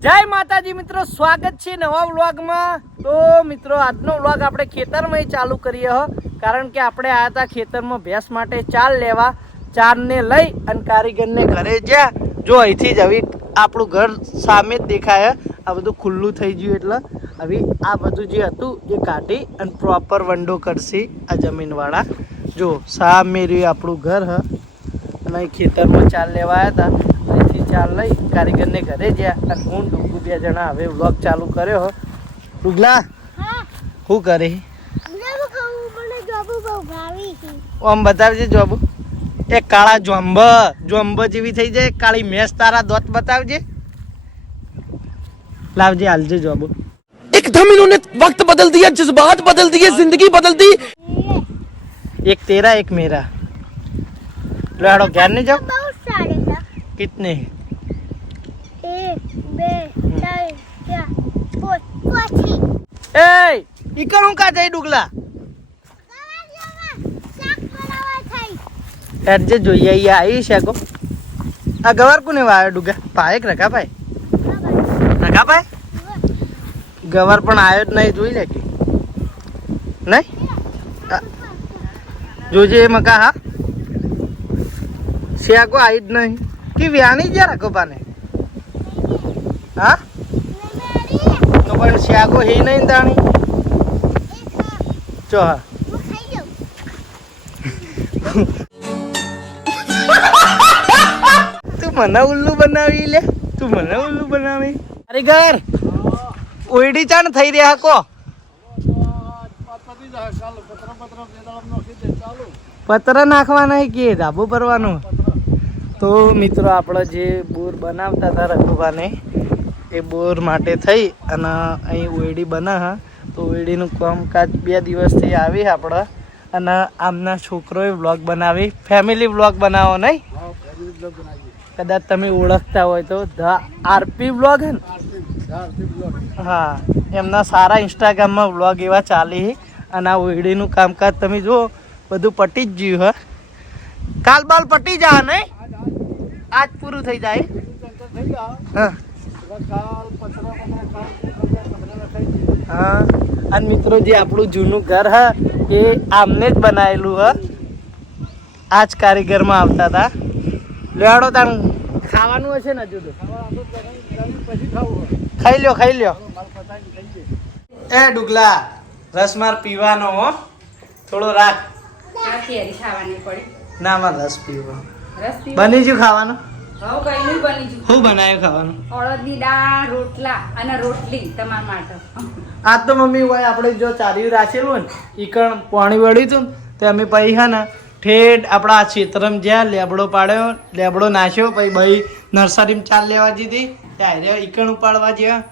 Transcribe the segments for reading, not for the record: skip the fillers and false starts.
જય માતાજી મિત્રો, સ્વાગત છે નવા વ્લોગમાં। તો મિત્રો આજનો વ્લોગ આપણે ખેતરમાં ચાલુ કરીએ હો, કારણ કે આપણે આયા હતા ખેતરમાં ભેંસ માટે ચાર લેવા। ચારને લઈ અને કારીગરને ઘરે જ્યાં જો અહીંથી જ હવે આપણું ઘર સામે જ દેખાય। આ બધું ખુલ્લું થઈ ગયું એટલે હવે આ બધું જે હતું એ કાઢી અને પ્રોપર વંડો કરશે આ જમીનવાળા। જો સામે રહ્યું આપણું ઘર હ અને ખેતરમાં ચાર લેવા આવ્યા હતા। ચાલ લઈ કારીગરને ઘરે ગયા અને હું ડુગુ બે જણા હવે વ્લોગ ચાલુ કર્યો હો। ડુગલા શું કરે? આમ બતાવજે જોબ। એક કાળા જોંબ જેવી થઈ જાય, કાળી મેસ તારા દોત બતાવજે, લાવજે હાલજે જોબ। एकदम इन्होंने वक्त बदल दिया, जज्बात बदल दिए, जिंदगी बदल दी। एक तेरा एक मेरा। लाड़ो घर नहीं जाओ? कितने? ઈકણ કા જઈ ડુગલા એડજે જોઈએ અહીંયા આવી શકો। આ ગવાર કોને વાયો ડુગા? પાયક રખા ભાઈ, રખા ભાઈ ગવાર પણ આવ્યો જ નહીં, જોઈ લે કે નહીં જોજે એ મકા। હા શેકો આવી જ નહીં કે વ્યાની જ્યાં રાખો પાને। હા તો પણ શેકો હે નહીં દાણી જો। હા તું મને ઉલ્લુ બનાવી લે, તું મને ઉલ્લુ બનાવી। અરે ઘર ઓયડી ચાણ થઈ રહ્યા કો પતરા નાખવાના કે ધાબુ ભરવાનું। તો મિત્રો આપણે જે બોર બનાવતા હતા રઘુભાને એ બોર માટે થઈ અને અહીં ઓયડી બના હા। તો ઓયડીનું કામકાજ 2 દિવસથી આવી આપણે અને આમના છોકરોએ વ્લોગ બનાવી, ફેમિલી વ્લોગ બનાવો નહીં? કદાચ તમે ઓળખતા હોય તો ધ આરપી વ્લોગ હે ને? હા, એમના સારા ઇન્સ્ટાગ્રામમાં વ્લોગ એવા ચાલી અને આ ઓયડીનું કામકાજ તમે જુઓ બધું પટી જ ગયું હ। કાલ બાલ પટી જા નહીં, આજ પૂરું થઈ જાય। હા હા અને મિત્રો જે આપણું જૂનું ઘર હ એ આમને જ બનાવેલું હ, આ જ કારીગરમાં આવતા હતા। લેવાડો તાણ ખાવાનું હશે ને? હજુ તો ખાઈ લ્યો। એ ડુગલા રસ માર પીવાનો હો, થોડો રાખ। ના માર રસ પીવો બની ગયું ખાવાનું? શું બનાવ્યું ખાવાનું? અડદની દાળ, રોટલા અને રોટલી તમારા માટે। આજ તો મમ્મી હોય આપણે જો ચાર્યું રાખેલું ને ઈકણ પાણી વળ્યું હતું ને તો અમે પછી હા ને ઠેઠ આપણા ક્ષેત્રમાં જ્યાં લેબડો પાડ્યો, લેબડો નાખ્યો, પછી ભાઈ નર્સરીમાં ચાલ લેવા દીધી, ત્યારે ઈકણ ઉપાડવા ગયા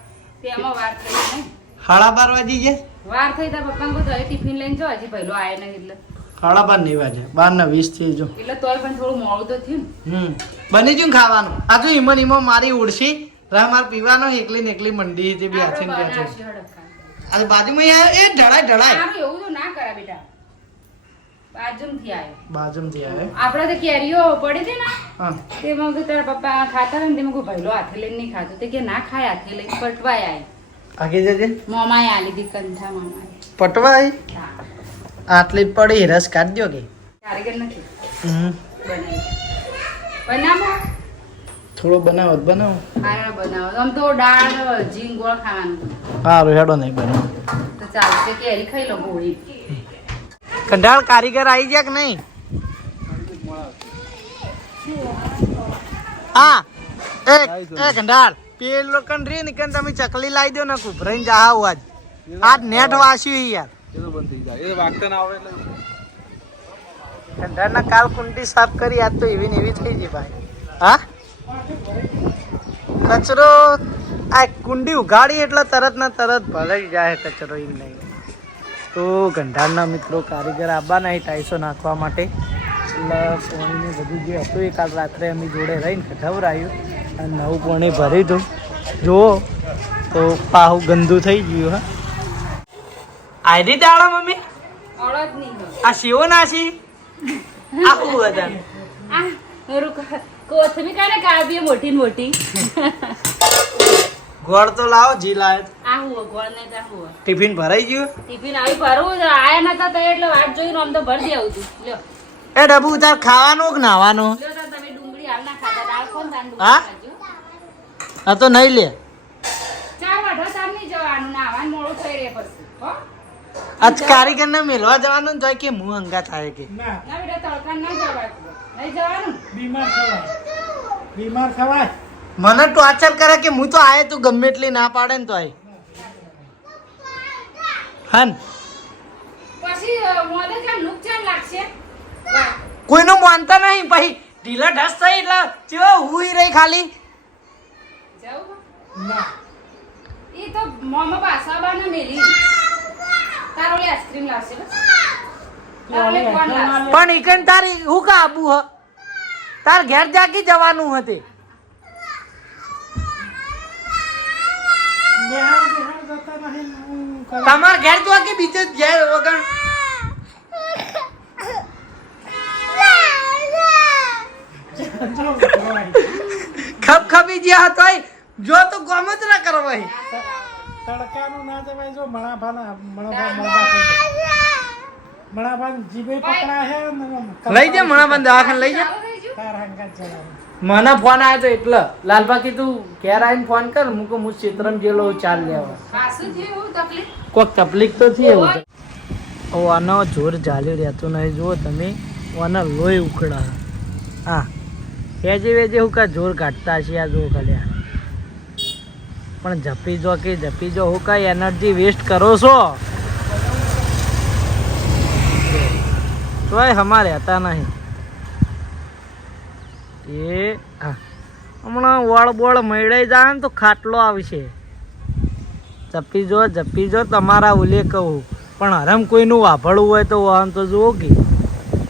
તેમાં વાર થઈ ને 12:30 વાગી ગયા। વાર થઈ તા પપ્પા કો તો ટિફિન લઈને જો હજી પહેલો આયા નહીં એટલે 12:30 નહીં વાગે, 12:20 થઈ જો એટલે તોય પણ થોડું મોડું તો થયું ને। બની ગયું ખાવાનું? આ તો ઈમો મારી ઉડશી રા માર પીવાનો એકલી ને એકલી મંડી હતી બે હાથે બે હાથે। આ બાજુમાં યાર એ ઢળાય એવું તો ના કરા બેટા, બાજુમથી આવ્યો। આવે આપણે તો કેરીઓ પડી હતી ને હા તેમાં તો તારા પપ્પા ખાતા ને તેમાં કોઈ ભયલો હાથે લઈને નહીં ખાતો, તે કે ના ખાય હાથે લઈને પટવાય આવી આગે જજે મોમાએ આલી દી કંઠા મામાએ પટવાય આટલી જ પડી, રસ કાઢ દો કે કારીગર નથી બનાવો થોડો બનાવો બનાવો આમ તો દાળ જીંગ ગોળ ખાવાનું સારું હેડો નહીં બનાવો તો ચાલશે, કેરી ખાઈ લો ગોળી। કંઢાળ કારીગર આવી ગયા કે નહીં? હા એ કંઢાળ પેલો કંઢરી ને કન તમે ચકલી લાવી દો ને કુભરાઈને જાવ આજ નેટ વાસ્યું યાર કંઢાળના કાલ કુંડી સાફ કરી, આજ તો એવી ને એવી થઈ ગઈ ભાઈ। હા કચરો આ કુંડી ઉઘાડી એટલે તરત ને તરત ભરાઈ જાય કચરો એમ નહીં। તો ગંઢારના મિત્રો કારીગર આવવાના ટાઈસો નાખવા માટે, એટલે પાણીને બધું જે હતું એ કાલ રાત્રે અમે જોડે રહીને ખવડાવ્યું અને નવું પાણી ભરી દઉં જુઓ તો પાહું ગંદુ થઈ ગયું। હા આયરી દાડા મમ્મી આ શિવો નાસી આખું બધા કોથમી કાને કાઢી મોટી મોટી ગોળ તો લાવો જી લાવે આ હું ગોળ ને તા હું ટિફિન ભરાઈ ગયું ટિફિન આવી ભરવું છે આયા નતા તો એટલે વાટ જોઈને આમ તો ભરી દેવું તું લ્યો એ ડબ્બુ તાર ખાવાનું કે નાવાનું લ્યો તો તમે ડુંગળી હાલ ના ખાતા દાળ કોણ તાન હા? ડુંગળી ખાજો આ તો નહીં લે ચા વાઢો તાર નહીં જવાનું નાવાનું મોડું થઈ રહે પછી હો આજ કારીગર ને મેલવા જવાનું ને તો કે મું અંગા થાય કે ના બેટા તડકા ના જવાય નહીં જવાનું બીમાર થવાય મને ટોર્ચર કરે કે હું તો આયે તું ગમે એટલી ના પાડે ને તો આય હન પછી મોદે જેમ નુકસાન લાગશે કોઈનું માનતા નહીં પછી ઢીલા ઢસ થઈ એટલે ચેવો હુઈ રહી ખાલી જવું ઈ તો મોમો પાસાબાને મેલી તારો લે આઈસ્ક્રીમ લાવશે બસ તારો લે કોણ લાવશે પણ ઈકન તારી હું કા આબુ હ તાર ઘેર જાગી જવાનું હતી બિહાર જતા નહીં હું તમાર ઘેર તો કે બીજે ઘેર વગર ખપ ખપી જ્યા હતોય જો તો ગમ જ ના કરવાય તડકાનું ના જવાય જો મણાભાન જીભે પકડા હે લઈ જા મણાબંધ દવાખાને લઈ જા ચાલુ થઈ ગયું તાર હંગાત જવાનું મને ફોન આવ્યો તો એટલે લાલબા કીધું ઘેર આવીને ફોન કર હું કહું હું ચિત્રમ જેલો ચાલ લેવા પાછું થયું એવું તકલીફ કોઈક તકલીફ તો છે એવું તો આનો જોર ચાલ્યું રહેતું નહીં જુઓ તમે આના લોહી ઉખડા હા વેજે વેજે હું કા જોર કાઢતા છે આ જો કર્યા પણ જપી જો હું કઈ એનર્જી વેસ્ટ કરો છો તોય હમારે હતા નહીં એ હા હમણાં વળ બોળ મળાઈ જાય ને તો ખાટલો આવશે જપી જો તમારા ઉલે કહું પણ હરમ કોઈનું વાભળવું હોય તો વાહન તો જુઓ કે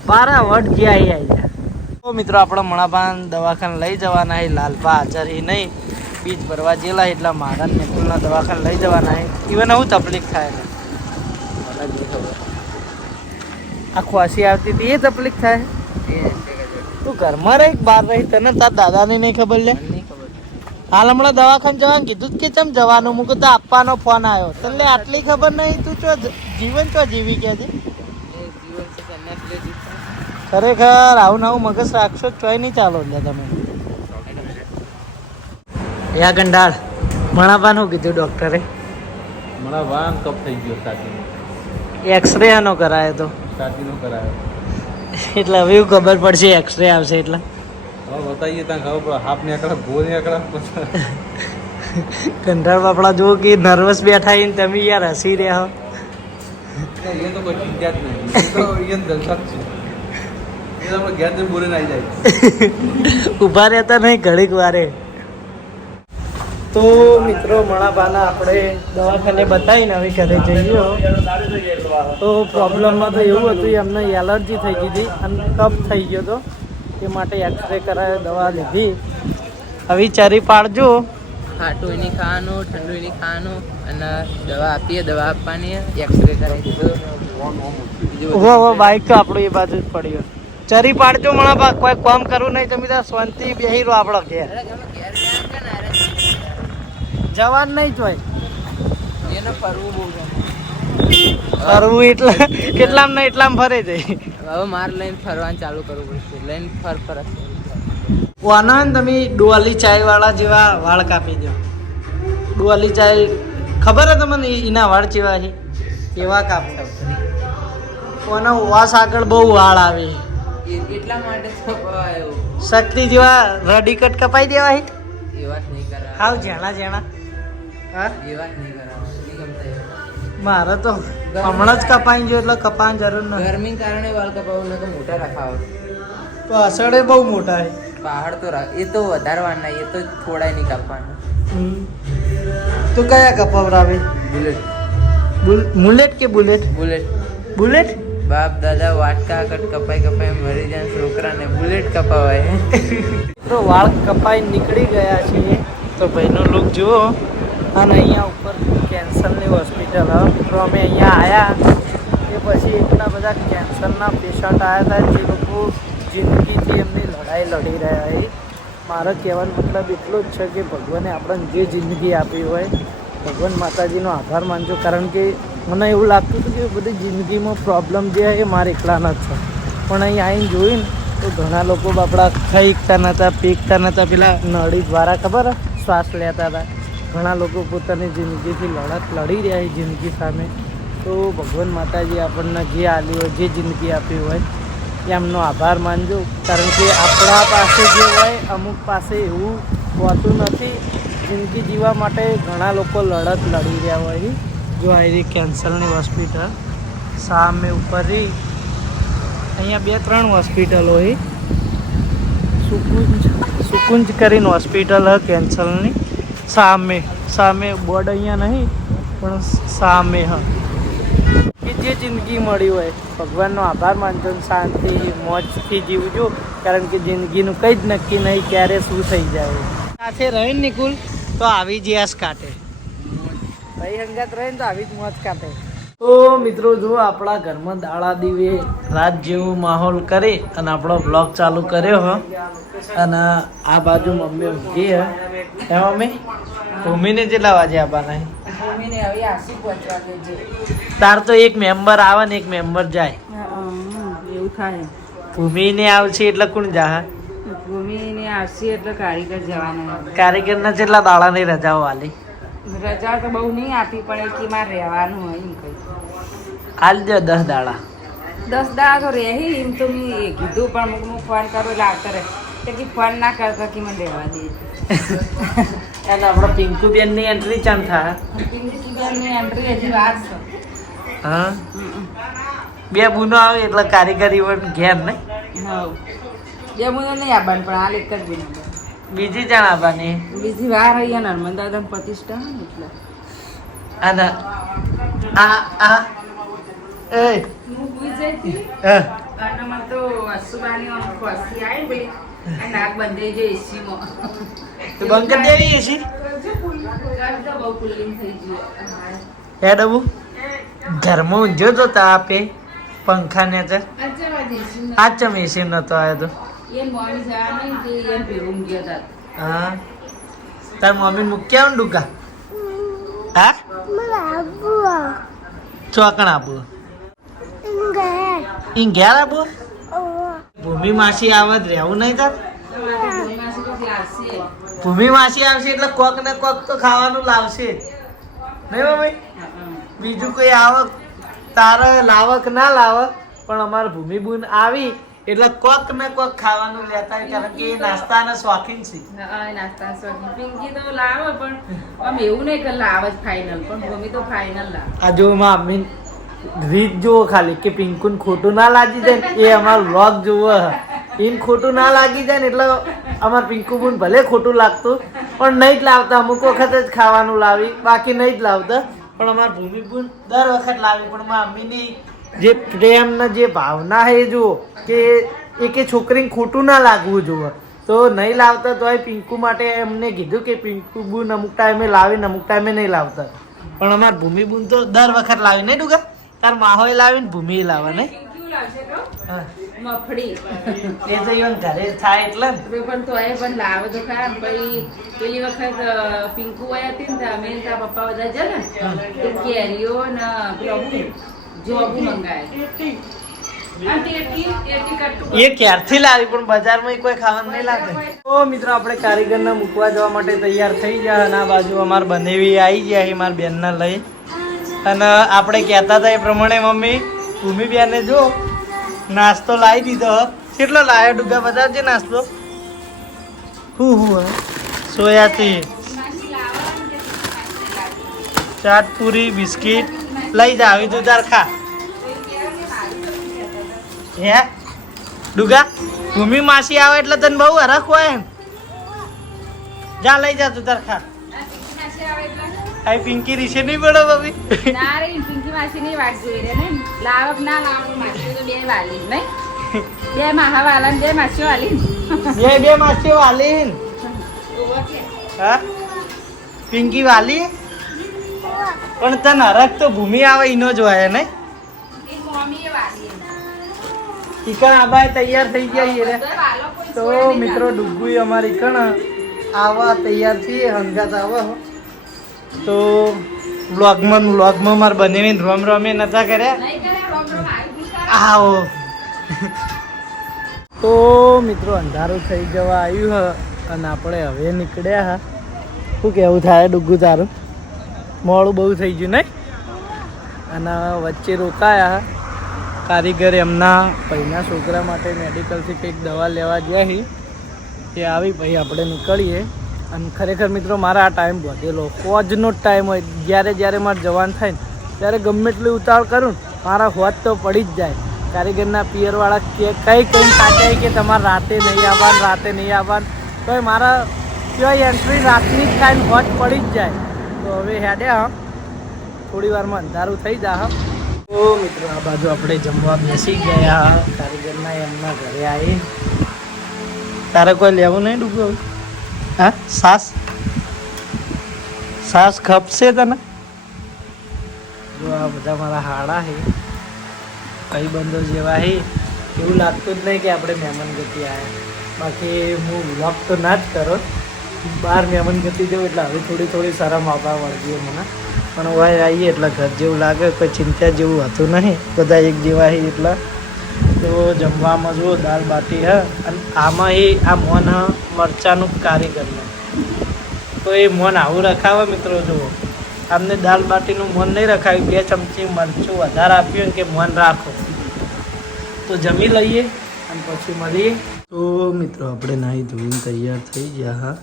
બારા વટ ગયા આવી તો મિત્રો આપણે મણાપાન દવાખાને લઈ જવાના છે લાલપા હાજર નહીં બીજ ભરવા જેલા એટલે મારા નેતુલના દવાખાને લઈ જવાના છે ઇવન હું તકલીફ થાય ને આ ખવાસી આવતી હતી એ તકલીફ થાય તું ઘરમાં રહી બહાર રહી તને તાર દાદાને નહીં ખબર લે હાલ હમણાં દવાખાને જવાનું કીધું કે ચમ જવાનું મૂક તો આપવાનો ફોન આવ્યો તને આટલી ખબર નહીં તું ચો જીવન ચો જીવી કે છે ખરેખર આવું નવું મગજ રાખશો ચોય નહીં ચાલો એટલે તમે યા ગંડાળ મણાપાનું કીધું ડોક્ટરે મારા વાન કપ થઈ ગયો છાતીનો એક્સરે આનો કરાયો તો છાતીનો કરાયો એટલે હવે એવું ખબર પડશે એક્સરે આવશે એટલે હવે બતાવીએ ત્યાં ખબર પડે હાફ ને આકડા ગોળ ને આકડા પછી કંટાળ બાપડા જો કે નર્વસ બેઠા ને તમે યાર હસી રહ્યા હો એ તો કોઈ ચિંતા જ નહીં એ તો એને જલસા જ છે એ આપણે ઘેર જઈને બોલીને આવી જાય ઊભા રહેતા નહીં ઘડીક વારે તો મિત્રો મણાબાના આપણે દવાખાને બતાવીને હવે ઘરે જઈએ તો પ્રોબ્લેમમાં તો એવું હતું એમને એલર્જી થઈ ગઈ હતી અને કફ થઈ ગયો હતો એ માટે એક્સરે કરાયો દવા લીધી હવે ચરી પાડજો ખાટું નહીં ખાવાનું ઠંડુ નહીં ખાવાનું અને દવા આપીએ દવા આપવાની એક્સરે કરાવી દીધું ઉભો બાઈક તો આપણું એ બાજુ જ પડ્યો ચરી પાડજો મણાબા કોઈ કામ કરવું નહીં તમે ત્યાં શાંતિ બેહી રહો આપણો ઘેર જવાન નહીં જોઈ એને ફરવું બહુ ગમે ફરવું એટલે કેટલામ ને એટલામ ફરે જાય હવે મારે લઈને ફરવાનું ચાલુ કરવું પડશે લઈને ફર આનંદ તમે ડોલી ચાય વાળા જેવા વાળ કાપી દો ડોલી ચાય ખબર હે તમને એના વાળ જેવા છે એવા કાપતા કોનો વાસ આગળ બહુ વાળ આવે એટલા માટે તો આવ્યો શક્તિ જેવા રડી કટ કપાઈ દેવા છે એ વાત નહીં કરાવ હાવ જેણા જેણા હા એ વાત નહીં કરાવ નહીં ગમતા મારે તો હમણાં જ કપાઈ ગયો એટલે કપાવાની જરૂર નથી ગરમી કારણે વાળ કપાવું ને તો મોટા રખાવ તો અસડે બહુ મોટા છે પહાડ તો એ તો વધારવાના એ તો થોડા નહીં કાપવાના તો કયા કપાવરાવે બુલેટ મુલેટ કે બુલેટ બુલેટ બુલેટ બાપ દાદા વાટકા કટ કપાઈ મરી જાય છોકરાને બુલેટ કપાવાય તો વાળ કપાઈ નીકળી ગયા છે તો ભાઈનો લુક જુઓ અને અહીંયા ઉપર કેન્સરની હોસ્પિટલ તો અમે અહીંયા આવ્યા એ પછી એટલા બધા કેન્સરના પેશન્ટ આવ્યા હતા જે લોકો જિંદગીથી એમની લડાઈ લડી રહ્યા છે મારો કહેવાનો મતલબ એટલો જ છે કે ભગવાને આપણને જે જિંદગી આપી હોય ભગવાન માતાજીનો આભાર માનજો. કારણ કે મને એવું લાગતું હતું કે બધી જિંદગીમાં પ્રોબ્લેમ જે છે એ મારે એકલાના જ છે. પણ અહીં આવીને જોયું ને તો ઘણા લોકો બાપડા ખાઈકતા નહોતા, પીકતા નહોતા, પેલા નળી દ્વારા ખબર શ્વાસ લેતા હતા. ઘણા લોકો પોતાની જિંદગીથી લડત લડી રહ્યા છે જિંદગી સામે. તો ભગવાન માતાજી આપણને જે આપ્યું હોય, જે જિંદગી આપી હોય એમનો આભાર માનજો. કારણ કે આપણા પાસે જે હોય અમુક પાસે એવું હોતું નથી. જિંદગી જીવવા માટે ઘણા લોકો લડત લડી રહ્યા હોય. જો આ રહી કેન્સરની હોસ્પિટલ સામે ઉપર રહી, અહીંયા 2-3 હોસ્પિટલો હોય. સુકુંજ કરીને હોસ્પિટલ હ કેન્સરની સામે સામે બોર્ડ અહીંયા નહીં પણ સામે હ. કે જે જિંદગી મળી હોય ભગવાનનો આભાર માનજો, શાંતિ મોજથી જીવજો. કારણ કે જિંદગીનું કંઈ જ નક્કી નહીં ક્યારે શું થઈ જાય. સાથે રહે ને નિકુલ તો આવી જ યાસ કાઢે, ભાઈ હંગાત રહે ને તો આવી જ મોજ કાઢે. તો મિત્રો જુઓ આપણા ઘરમાં દાડા દીવે રાત જેવો માહોલ કરી અને આપણો બ્લોગ ચાલુ કર્યો હ. અને આ બાજુ મમ્મી ઊંઘી હે. હે મમ્મી? ભૂમિને કેટલા વાગે આવવાના? ભૂમિને હવે આસી પહોંચવા દેજે. તાર તો એક મેમ્બર આવે ને એક મેમ્બર જાય. એવું થાય. ભૂમિને આવશે એટલે કોણ જા? ભૂમિને આવશે એટલે કારીગર જવાના. કારીગરના કેટલા દાડાની રજાઓ આલી? રજા તો બહુ નહીં આપી પણ એકીમાં રહેવાનું હોય એમ કઈ. આલ દો 10 દાડા. 10 દાડા તો રહી એમ તો મેં કીધું પણ હું ફોન કરું એટલે આવતા રહે. કે ફોન ના કરતા કે મને રહેવા દે. અને આપણો પિંકુ બેનની એન્ટ્રી ચામ થાય? પિંકીબેનની એન્ટ્રી હજી વાર છે. હા 2 બુનો આવે એટલે કારીગરી પણ ઘેર નહીં. હા બે મુનો નહીં આવવાનું પણ હાલ એક જ બુનો. બીજી જાણ આવવાની. બીજી વાર અહીંયા નર્મદા દાદા પ્રતિષ્ઠા ને એટલે. અને આ એ હું ભૂઈ જઈ હતી અને મને તો અસુબાની ખોસી આવી ભાઈ અને નાક બંધાઈ જાય એસીમાં. તો બંધ કરી દેવી એસી. તો બહુ કુલિંગ થઈ ગયું. હે ડબુ ઘરમાં ઊંઝો તો તાપે પંખા ને તો આ ચમ એસી નતો આવ્યો તો. એ મમ્મી જવા નહીં તે એમ ભેગું ગયા હતા. હા તાર મમ્મી મૂક્યા આવું ડુકા? હા ચોકણ આપું ઈ ઘેર આપું. ભૂમિ માસી આવત રહેવું નહીં તાર? ભૂમિ માસી આવશે એટલે કોક ને કોક તો ખાવાનું લાવશે નહીં મમ્મી? બીજું કોઈ આવક તારે લાવક ના લાવક પણ અમારે ભૂમિ બુન આવી એટલે કોક ને કોક ખાવાનું લેતા હોય. કારણ કે એ નાસ્તાના શોખીન છે. નાસ્તા શોખીન. પિંકી તો લાવે પણ આમ એવું નહીં કે લાવે જ ફાઇનલ પણ ભૂમિ તો ફાઇનલ લાવે. આ જો મમ્મી રીત જુઓ ખાલી કે પિંકુન ખોટું ના લાગી જાય ને એ અમારો વ્લોગ જુઓ. એને ખોટું ના લાગી જાય ને એટલે અમારે પિંકુ બુન ભલે ખોટું લાગતું પણ નહીં જ લાવતા. અમુક વખત જ ખાવાનું લાવી બાકી નહીં જ લાવતા. પણ અમારા ભૂમિ બુન દર વખત લાવી. પણ મમ્મીની જે પ્રેમ ને જે ભાવના છે એ જુઓ કે એક છોકરીને ખોટું ના લાગવું જોઈએ. તો નહીં લાવતા તો પિંકુ માટે એમને કીધું કે પિંકુ બુન અમુક ટાઈમે લાવીને અમુક ટાઈમે નહીં લાવતા. પણ અમારા ભૂમિ બુન તો દર વખત લાવી નહીં ડુગા? તાર માહોય લાવીને ભૂમિ લાવે નહીં? હા મફળી એ તો ઈવન ઘરે થાય એટલે ને. પણ તો એ પણ લાવે તો ખરા. પછી પેલી વખત પિંકુ આયા હતી ને અમે તારા પપ્પા બધા છે ને તો કેરીઓ ને જોબુ મંગાય. એ ક્યારથી લાવી પણ બજારમાં કોઈ ખાવાનું નહીં લાગે. તો મિત્રો આપણે કારીગરને મૂકવા જવા માટે તૈયાર થઈ ગયા અને આ બાજુ અમારા બનેવી આવી ગયા છે મારા બેનને લઈ. અને આપણે કહેતા હતા એ પ્રમાણે મમ્મી ભૂમિ બેને જો નાસ્તો લાવી દીધો. કેટલો લાવ્યો ડુગા? બતાવજે નાસ્તો. હું સોયાથી ચાટ પૂરી બિસ્કિટ લઈ જા. આવી તું તાર ખા. હે ડુગા ભૂમિ માસી આવે એટલે તને બહુ હરખ હોય એમ. જા લઈ જા તું તાર ખા. આ પિંકી રીશે નહીં પડો ભાભી? ના રે પિંકી માસી ની વાત જોઈ રે ને. લાવક ના લાવક માસી તો બે વાલી નહીં. બે માહા વાલા ને બે માસી વાલી. બે માસી વાલી. હા પિંકી વાલી પણ તને હરખ તો ભૂમિ આવે ઈનો જ હોય નહીં? એ મમ્મી એ વાલી. ઈકણ આબાએ તૈયાર થઈ ગયા છે રે. વાલો કોઈ તો મિત્રો ડુગ્ગુ અમારી કણ આવા તૈયાર છીએ હંગાત આવા તો વ્લોગમાં મારે બનાવીને રમે નતા કર્યા આવો તો મિત્રો અંધારું થઈ જવા આવ્યું હ અને આપણે હવે નીકળ્યા હા શું કેવું થાય ડુગ્ગુ તારું મોડું બહુ થઈ ગયું નહીં અને વચ્ચે રોકાયા હા કારીગર એમના પહેલાં છોકરા માટે મેડિકલથી કંઈક દવા લેવા ગયા હી એ આવી પછી આપણે નીકળીએ અને ખરેખર મિત્રો મારા આ ટાઈમ વધેલો ફોજનો જ ટાઈમ હોય જ્યારે મારે જવાન થાય ને ત્યારે ગમે એટલી ઉતાવળ કરું ને મારા હોજ તો પડી જ જાય કારીગરના પિયરવાળા કે કંઈ સાચાય કે તમારે રાતે નહીં આવવાનું તો મારા ત્યાં એન્ટ્રી રાતની જ ટાઈમ હોજ પડી જ જાય તો હવે હેડે હા થોડી વારમાં અંધારું થઈ જા હા તો મિત્રો આ બાજુ આપણે જમવા બેસી ગયા કારીગરના એમના ઘરે આવી તારે કોઈ લેવું નહીં ડૂબો હા સાસ ખપશે તને જો આ બધા મારા હાડા છે કઈ બંધો જેવા છે એવું લાગતું જ નહીં કે આપણે મહેમાન ગતિ આવ્યા બાકી હું વ્લોગ તો ના જ કરો બહાર મહેમાન ગતિ જવું એટલે હવે થોડી શરમ આવવા વળગીએ મને પણ હવે આવીએ એટલે ઘર જેવું લાગે કોઈ ચિંતા જેવું હતું નહીં બધા એક જેવા છે એટલે તો જમવામાં જુઓ દાળ બાટી હ અને આમાં આ મોન મરચાંનું કારીગરનું તો એ મોન આવું રખાવે મિત્રો જુઓ આમને દાળ બાટીનું મોન નહીં રખાવ્યું 2 ચમચી મરચું વધારે આપ્યું કે મોન રાખો તો જમી લઈએ અને પછી મળીએ તો મિત્રો આપણે નાહી ધોઈને તૈયાર થઈ ગયા હા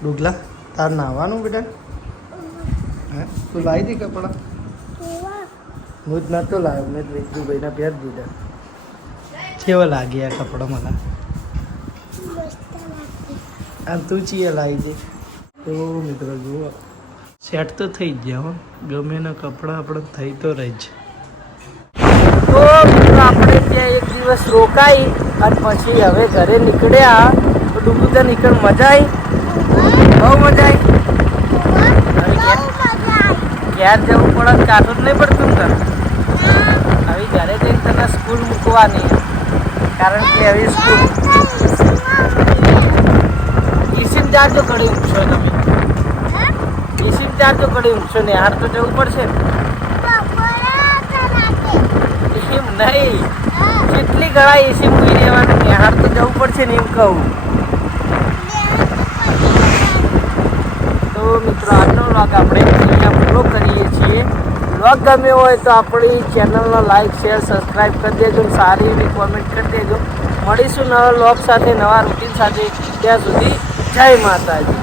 ડુગલા તાર નાહવાનું બેટા હા તું લાવી દી કપડાં હું જ નહોતો લાવ્યો મેં વિજુભાઈના પહેર દીધા કેવા લાગે આ કપડાં મને આ તું ચીએ લાવી દે તો મિત્રો જુઓ સેટ તો થઈ જ ગયા હો ગમે એના કપડાં આપણે થઈ તો રહી જ તો મિત્રો આપણે ત્યાં એક દિવસ રોકાઈ અને પછી હવે ઘરે નીકળ્યા તો ડુબુતા નીકળ મજા આવી બહુ મજા આવી ઘેર જવું પડે કાઢું જ નહીં પડતું ઘર હવે ઘરે જઈને તને સ્કૂલ મૂકવાની કારણ કે હવે સ્કૂલ ઈસીમ ચાર્જો કરી મૂકશો તમે ઈસીમ ચાર્જો કરી મૂકશો ને હાર તો જવું પડશે ને એમ નહીં કેટલી ઘણા એસી મૂકી રહેવાનું ને હાર તો જવું પડશે ને એમ કહું તો મિત્રો આજનો વ્લોગ આપણે અહીંયા પૂરો કરીએ છીએ વ્લોગ ગમ્યો હોય તો આપણી ચેનલનો લાઈક શેર સબસ્ક્રાઈબ કરી દેજો સારી એવી કોમેન્ટ કરી દેજો મળીશું નવા વ્લોગ સાથે નવા રૂટીન સાથે ત્યાં સુધી જય માતાજી